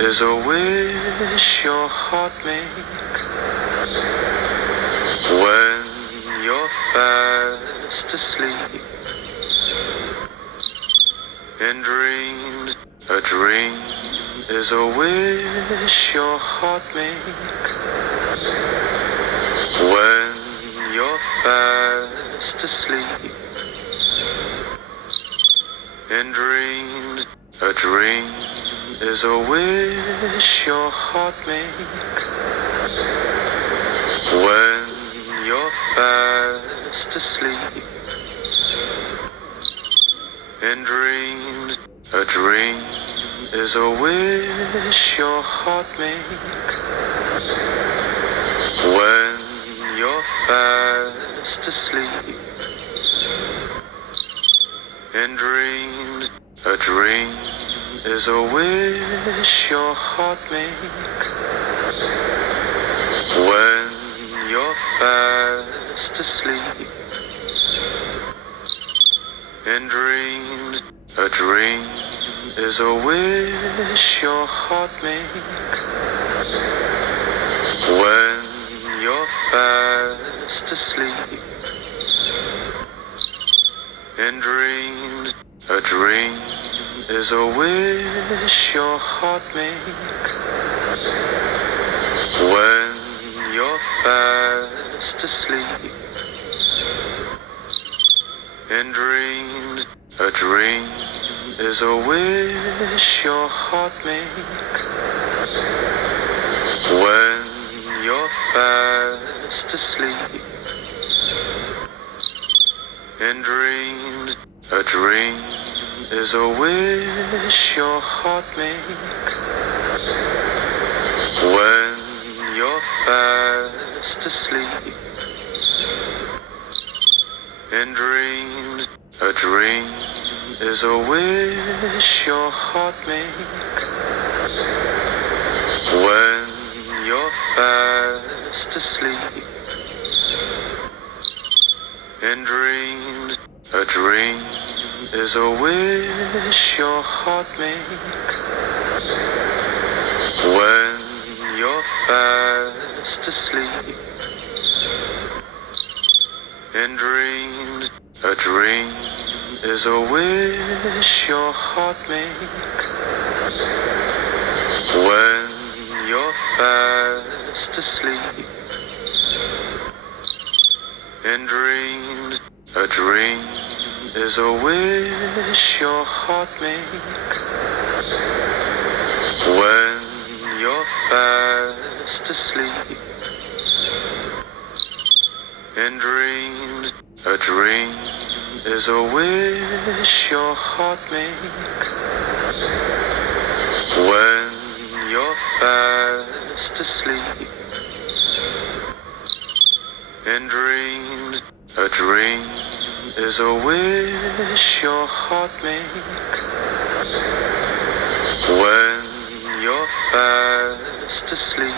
is a wish your heart makes when you're fast asleep. In dreams, a dream is a wish your heart makes when you're fast asleep. In dreams, a dream is a wish your heart makes when you're fast asleep. In dreams, a dream is a wish your heart makes when you're fast asleep. In dreams, a dream is a wish your heart makes when you're fast asleep. In dreams, a dream is a wish your heart makes when you're fast asleep. In dreams, a dream is a wish your heart makes when you're fast asleep. In dreams, a dream is a wish your heart makes when you're fast asleep. In dreams, a dream is a wish your heart makes when you're fast asleep. In dreams, a dream is a wish your heart makes when you're fast asleep. In dreams, a dream is a wish your heart makes when you're fast asleep. In dreams, a dream is a wish your heart makes when you're fast asleep. In dreams, a dream is a wish your heart makes when you're fast asleep. In dreams, a dream is a wish your heart makes when you're fast asleep. In dreams, a dream is a wish your heart makes when you're fast asleep.